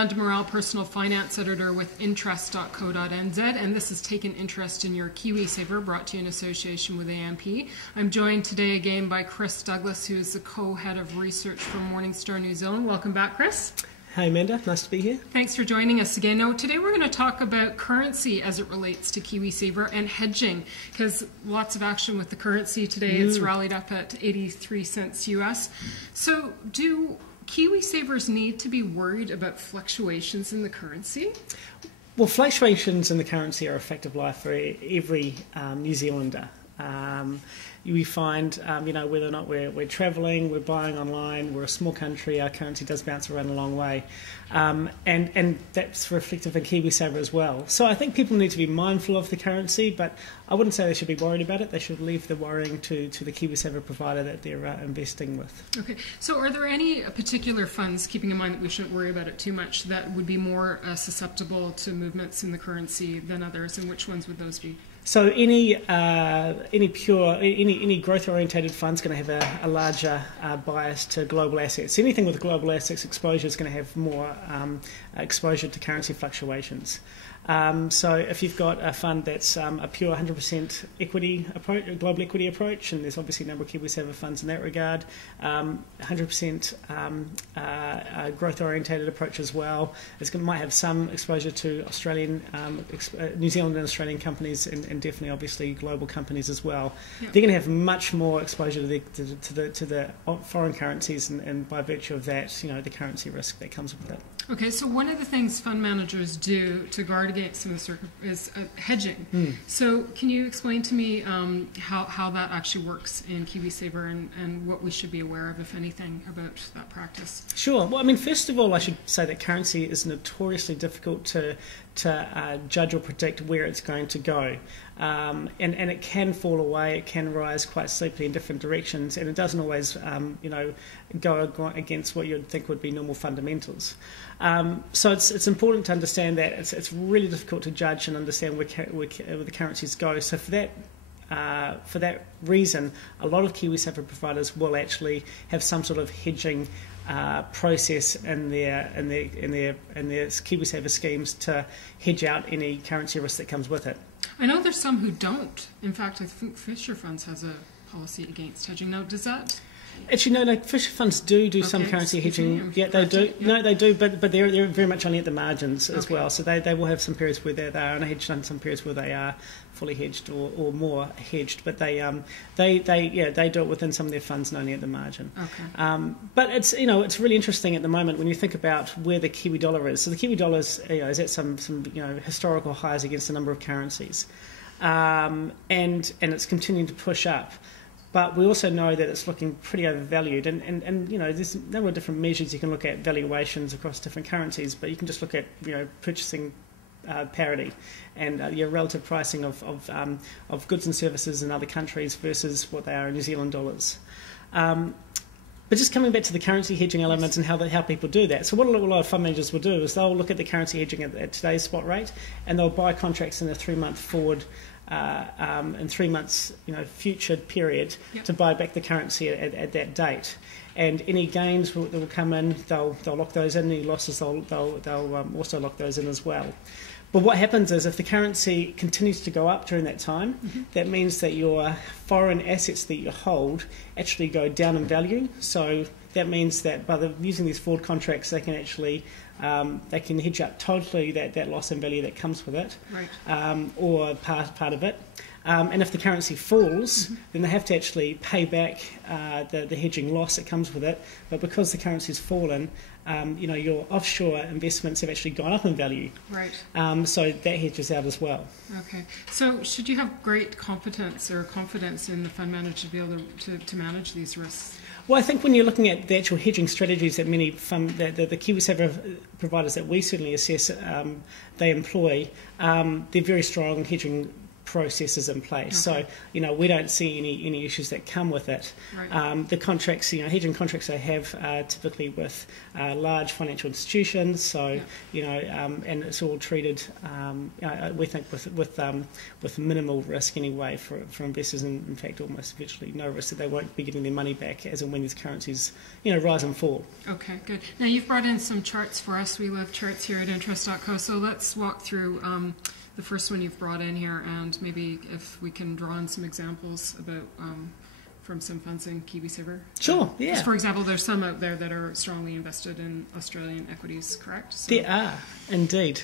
Amanda Morrell, Personal Finance Editor with interest.co.nz, and this is Taken Interest in Your KiwiSaver, brought to you in association with AMP. I'm joined today again by Chris Douglas, who is the co-head of research for Morningstar New Zealand. Welcome back, Chris. Hi Amanda, nice to be here. Thanks for joining us again. Now, today we're going to talk about currency as it relates to KiwiSaver and hedging, because lots of action with the currency today. It's rallied up at 83 cents US. So do KiwiSavers need to be worried about fluctuations in the currency? Well, fluctuations in the currency are a fact of life for every New Zealander. We find, whether or not we're travelling, we're buying online, we're a small country, our currency does bounce around a long way. And that's reflective in KiwiSaver as well. So I think people need to be mindful of the currency, but I wouldn't say they should be worried about it. They should leave the worrying to the KiwiSaver provider that they're investing with. Okay. So are there any particular funds, keeping in mind that we shouldn't worry about it too much, that would be more susceptible to movements in the currency than others, and which ones would those be? So any growth-orientated fund's going to have a larger bias to global assets. Anything with global assets exposure is going to have more exposure to currency fluctuations. So if you've got a fund that's a pure 100% equity approach, global equity approach, and there's obviously a number of KiwiSaver funds in that regard, 100% growth-orientated approach as well. It might have some exposure to Australian, New Zealand and Australian companies, and definitely obviously global companies as well. Yep. They're going to have much more exposure to the foreign currencies, and by virtue of that, the currency risk that comes with it. Okay, so one of the things fund managers do to guard against some of the is hedging. So can you explain to me how that actually works in KiwiSaver and what we should be aware of, if anything, about that practice? Sure. Well, I mean, first of all, I should say that currency is notoriously difficult to judge or predict where it's going to go. And it can fall away, it can rise quite steeply in different directions, and it doesn't always, go against what you'd think would be normal fundamentals. So it's important to understand that it's really difficult to judge and understand where the currencies go. So for that reason, a lot of KiwiSaver providers will actually have some sort of hedging process in their KiwiSaver schemes to hedge out any currency risk that comes with it. I know there's some who don't. In fact, I think Fisher Funds has a policy against hedging. Now, does that? Actually, no. Fisher Funds do some currency hedging. Yeah, they do. Yeah. No, they do, but they're very much only at the margins as well. So they will have some periods where they are unhedged and some periods where they are fully hedged or more hedged. But they do it within some of their funds and only at the margin. Okay. But it's really interesting at the moment when you think about where the Kiwi dollar is. So the Kiwi dollar is at some historical highs against a number of currencies, and it's continuing to push up. But we also know that it's looking pretty overvalued, and there's a number of different measures you can look at valuations across different currencies, but you can just look at purchasing parity and your relative pricing of goods and services in other countries versus what they are in New Zealand dollars. But just coming back to the currency hedging elements and how people do that. So what a lot of fund managers will do is they'll look at the currency hedging at today's spot rate, and they'll buy contracts in a 3-month forward in 3 months future period to buy back the currency at that date. And any gains that will come in, they'll lock those in. Any losses, they'll also lock those in as well. But what happens is if the currency continues to go up during that time, that means that your foreign assets that you hold actually go down in value. So that means that by using these forward contracts, they can actually they can hedge out totally that loss in value that comes with it, right. Or part of it. And if the currency falls, then they have to actually pay back the hedging loss that comes with it. But because the currency's fallen, your offshore investments have actually gone up in value. Right. So that hedges out as well. Okay. So should you have great competence or confidence in the fund manager to be able to manage these risks? Well, I think when you're looking at the actual hedging strategies that many the KiwiSaver providers that we certainly assess they employ, they're very strong hedging processes in place. So, we don't see any issues that come with it. Right. The contracts, hedging contracts they have are typically with large financial institutions. So, and it's all treated, we think, with minimal risk anyway for investors, and in fact almost virtually no risk that they won't be getting their money back as and when these currencies, rise and fall. Okay, good. Now you've brought in some charts for us. We love charts here at interest.co. So let's walk through the first one you've brought in here, and maybe if we can draw on some examples about from some funds in KiwiSaver. Sure, yeah. Just for example, there's some out there that are strongly invested in Australian equities, correct? So, there are, indeed.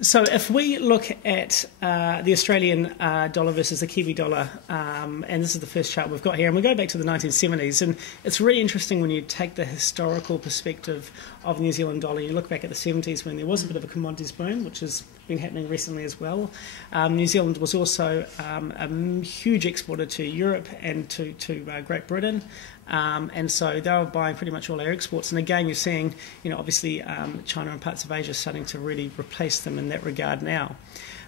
So if we look at the Australian dollar versus the Kiwi dollar, and this is the first chart we've got here, and we go back to the 1970s, and it's really interesting when you take the historical perspective of the New Zealand dollar. You look back at the 70s when there was a bit of a commodities boom, which has been happening recently as well. New Zealand was also a huge exporter to Europe and to Great Britain. And so they were buying pretty much all our exports. And again, you're seeing, obviously China and parts of Asia starting to really replace them in that regard now.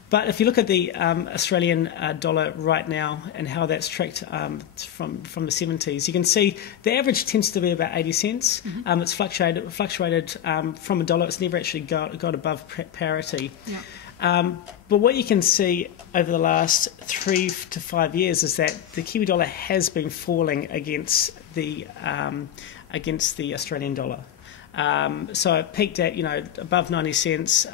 But if you look at the Australian dollar right now and how that's tracked from the 70s, you can see the average tends to be about 80 cents. Mm-hmm. It's fluctuated from a dollar. It's never actually got above parity. Yeah. But what you can see over the last 3 to 5 years is that the Kiwi dollar has been falling against the Australian dollar. So it peaked at above 90 cents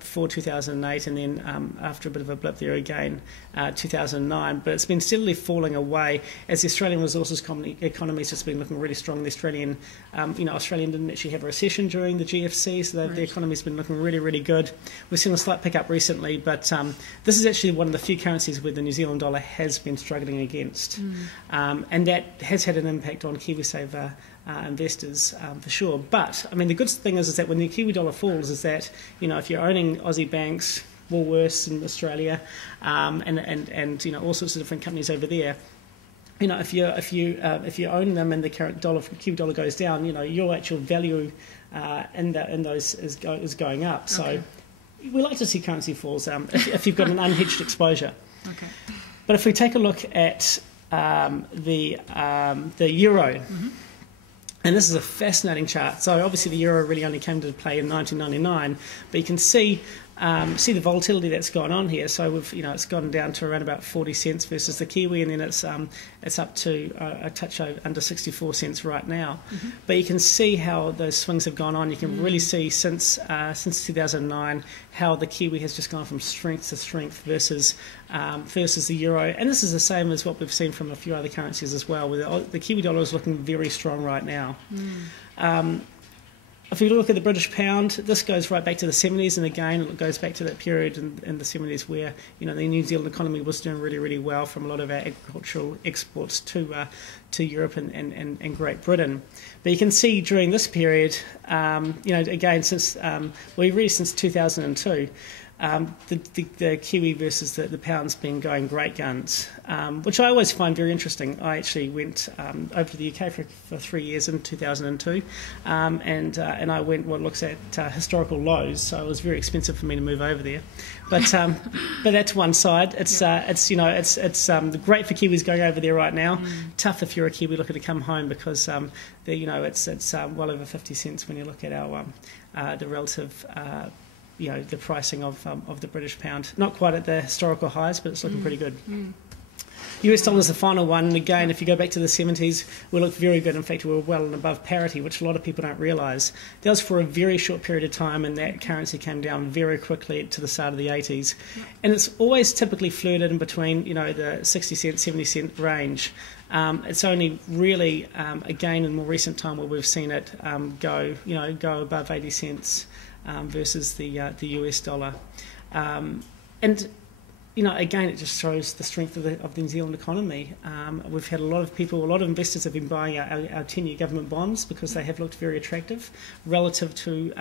for 2008, and then after a bit of a blip there again 2009. But it's been steadily falling away as the Australian resources economy has just been looking really strong. The Australian didn't actually have a recession during the GFC, so the economy's been looking really, really good. We've seen a slight pickup recently, but this is actually one of the few currencies where the New Zealand dollar has been struggling against, and that has had an impact on KiwiSaver investors for sure. But I mean, the good thing is that when the Kiwi dollar falls, is that if you're owning Aussie banks, Woolworths in Australia, and all sorts of different companies over there, if you own them and the current Kiwi dollar goes down, your actual value in those is going up. So we like to see currency falls if you've got an unhedged exposure. Okay. But if we take a look at the euro. Mm-hmm. And this is a fascinating chart. So obviously the euro really only came to play in 1999, but you can see the volatility that's gone on here. So it's gone down to around about 40 cents versus the Kiwi, and then it's up to a touch under 64 cents right now. Mm-hmm. But you can see how those swings have gone on. You can really see since 2009 how the Kiwi has just gone from strength to strength versus the euro. And this is the same as what we've seen from a few other currencies as well, where the Kiwi dollar is looking very strong right now. If you look at the British pound, this goes right back to the 70s, and again it goes back to that period in the 70s where the New Zealand economy was doing really, really well from a lot of our agricultural exports to Europe and Great Britain. But you can see during this period, again since 2002. The Kiwi versus the pound's been going great guns, which I always find very interesting. I actually went over to the UK for 3 years in 2002, and I went what looks at historical lows. So it was very expensive for me to move over there, but that's one side. It's great for Kiwis going over there right now. Tough if you're a Kiwi looking to come home because it's well over 50 cents when you look at our the relative. The pricing of the British pound. Not quite at the historical highs, but it's looking pretty good. US dollar is the final one. And again, if you go back to the 70s, we looked very good. In fact, we were well and above parity, which a lot of people don't realise. That was for a very short period of time, and that currency came down very quickly to the start of the 80s. And it's always typically flirted in between, the 60 cent, 70 cent range. It's only really, again, in more recent time where we've seen it go above 80 cents. Versus the US dollar, and again, it just shows the strength of the New Zealand economy. We've had a lot of investors have been buying our 10-year government bonds because they have looked very attractive relative to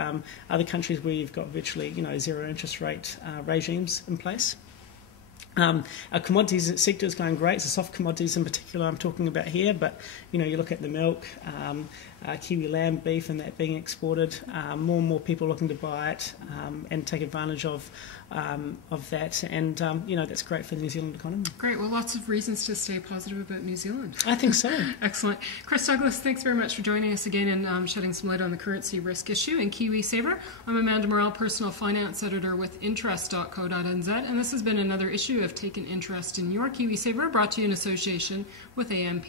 other countries where you've got virtually zero interest rate regimes in place. Our commodities sector is going great. So soft commodities in particular I'm talking about here, but you look at the milk, Kiwi lamb, beef, and that being exported. More and more people looking to buy it and take advantage of that, and that's great for the New Zealand economy. Great. Well, lots of reasons to stay positive about New Zealand. I think so. Excellent. Chris Douglas, thanks very much for joining us again and shedding some light on the currency risk issue in KiwiSaver. I'm Amanda Morrell, Personal Finance Editor with Interest.co.nz, and this has been another issue of Take an Interest in Your KiwiSaver, brought to you in association with AMP.